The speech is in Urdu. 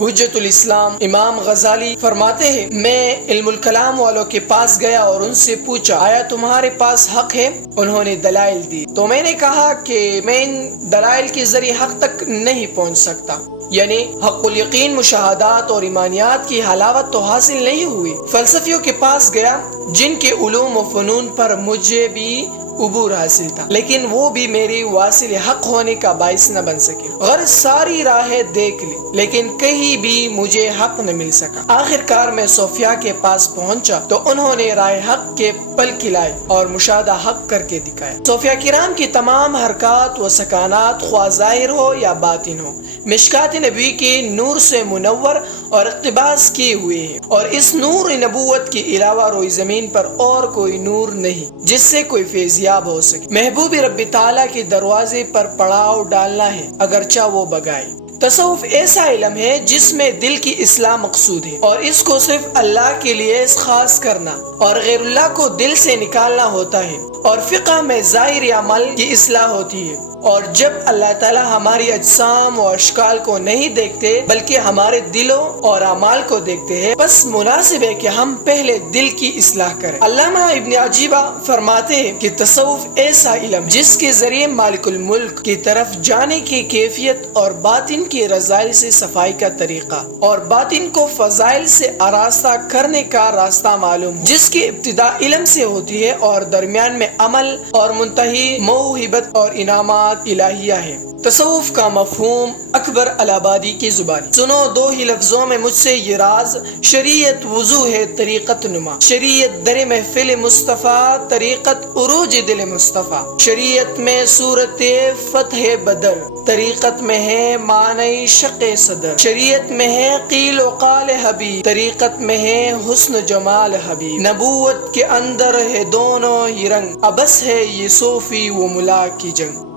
حجت الاسلام امام غزالی فرماتے ہیں، میں علم الکلام والوں کے پاس گیا اور ان سے پوچھا، آیا تمہارے پاس حق ہے؟ انہوں نے دلائل دی۔ تو میں نے کہا کہ میں ان دلائل کے ذریعے حق تک نہیں پہنچ سکتا۔ یعنی حق الیقین، مشاہدات اور ایمانیات کی حلاوت تو حاصل نہیں ہوئی۔ فلسفیوں کے پاس گیا، جن کے علوم و فنون پر مجھے بھی عبور حاصل تھا۔ لیکن وہ بھی میری واصل حق ہونے کا باعث نہ بن سکے۔ غرض ساری راہیں دیکھ لی، لیکن کہیں بھی مجھے حق نہ مل سکا۔ آخر کار میں صوفیہ کے پاس پہنچا تو انہوں نے رائے حق کے پل کھلائے اور مشاہدہ حق کر کے دکھایا۔ صوفیہ کرام کی تمام حرکات و سکانات خواہ ظاہر ہو یا باطن ہو، مشکات نبی کے نور سے منور اور اقتباس کیے ہوئے ہیں۔ اور اس نور نبوت کے علاوہ روئی زمین پر اور کوئی نور نہیں، جس سے کوئی دستیاب ہو سکے۔ محبوب رب تعالیٰ کے دروازے پر پڑاؤ ڈالنا ہے، اگرچہ وہ بگائے تصوف ایسا علم ہے جس میں دل کی اصلاح مقصود ہے اور اس کو صرف اللہ کے لیے خاص کرنا اور غیر اللہ کو دل سے نکالنا ہوتا ہے اور فقہ میں ظاہر عمل کی اصلاح ہوتی ہے اور جب اللہ تعالی ہماری اجسام و اشکال کو نہیں دیکھتے بلکہ ہمارے دلوں اور اعمال کو دیکھتے ہیں، بس مناسب ہے کہ ہم پہلے دل کی اصلاح کریں۔ علامہ ابن عجیبہ فرماتے ہیں کہ تصوف ایسا علم جس کے ذریعے مالک الملک کی طرف جانے کی کیفیت اور باطن کی رضائل سے صفائی کا طریقہ اور باطن کو فضائل سے آراستہ کرنے کا راستہ معلوم جس کی ابتدا علم سے ہوتی ہے اور درمیان میں عمل اور منتحی موہبت اور انعامات الہیہ ہے تصوف کا مفہوم اکبر الابادی کی زبانی۔ سنو دو ہی لفظوں میں مجھ سے یہ راز، شریعت وضو ہے طریقت نما۔ شریعت در محفل مصطفیٰ، طریقت عروج دل مصطفیٰ۔ شریعت میں صورت فتح بدر، طریقت میں ہے مان معنی شق صدر۔ شریعت میں ہے قیل و قال حبیب، طریقت میں ہے حسن جمال حبیب۔ نبوت کے اندر ہے دونوں ہی رنگ، ابس ہے یہ صوفی و ملا کی جنگ۔